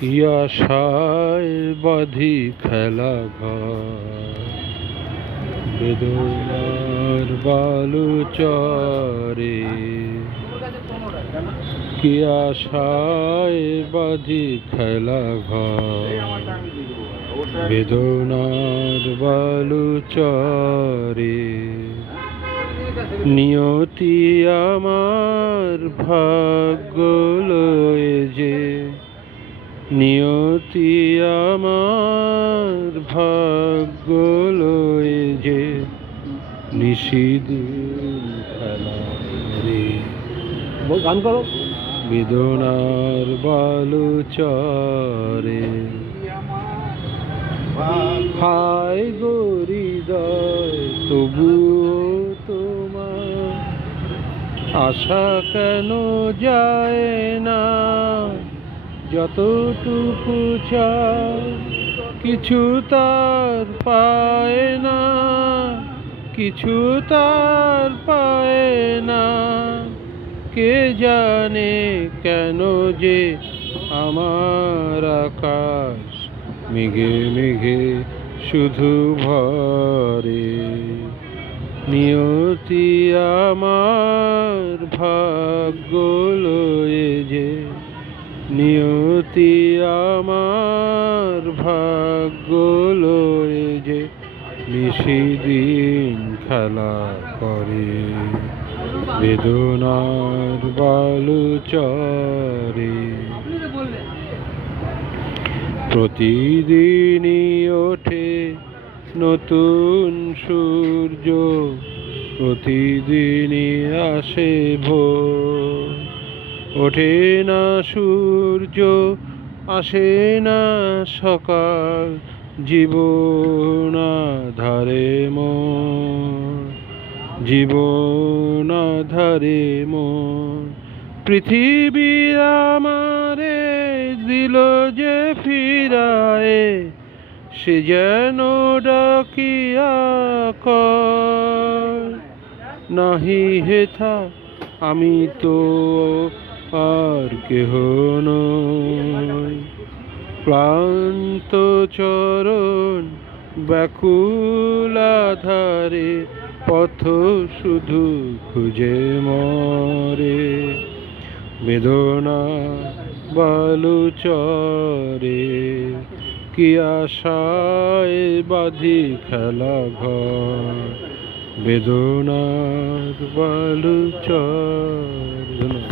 কি আশায় বাঁধি খেলা ঘর, বেদনার বালু চরে। কি আশায় বাঁধি খেলা ঘর, বেদনার বালু চরে। নিয়তি আমার ভাগ্য লয়ে যে, নিয়তি আমার ভাগ্য লয়ে যে, নিশিদিন খেলা রে। গান করো। বেদনার বালু চরে। হায় গো হৃদয়, তবুও তোমার আশা কেন যায় না? যতটুকু চায় কিছু তার পায় না, কিছু তার পায় না। কে জানে কেন যে আমার আকাশ মেঘে মেঘে শুধু ভরে। নিয়তি আমার ভাগ্য লয়ে যে, নিয়তি আমার ভাগ্য লয়ে যে, নিশিদিন খেলা করে। বেদনার বালু চরে। প্রতিদিনই ওঠে নতুন সূর্য, প্রতিদিনই আসে ভোর। ওঠে না সূর্য, আসে না সকাল, জীবন আঁধারে মন, জীবন আঁধারে মন। পৃথিবী আমারে দিল যে ফিরায়ে, সে যেন ডাকিয়া কয়, নাহি হেথা আমি তো আর কেহ নই। ক্লান্ত চরণ ব্যাকুল আধারে, পথ শুধু খুঁজে মরে। বেদনা বালু চরে। কি আশায় বাঁধি খেলা ঘর, বেদনার বালু চরে।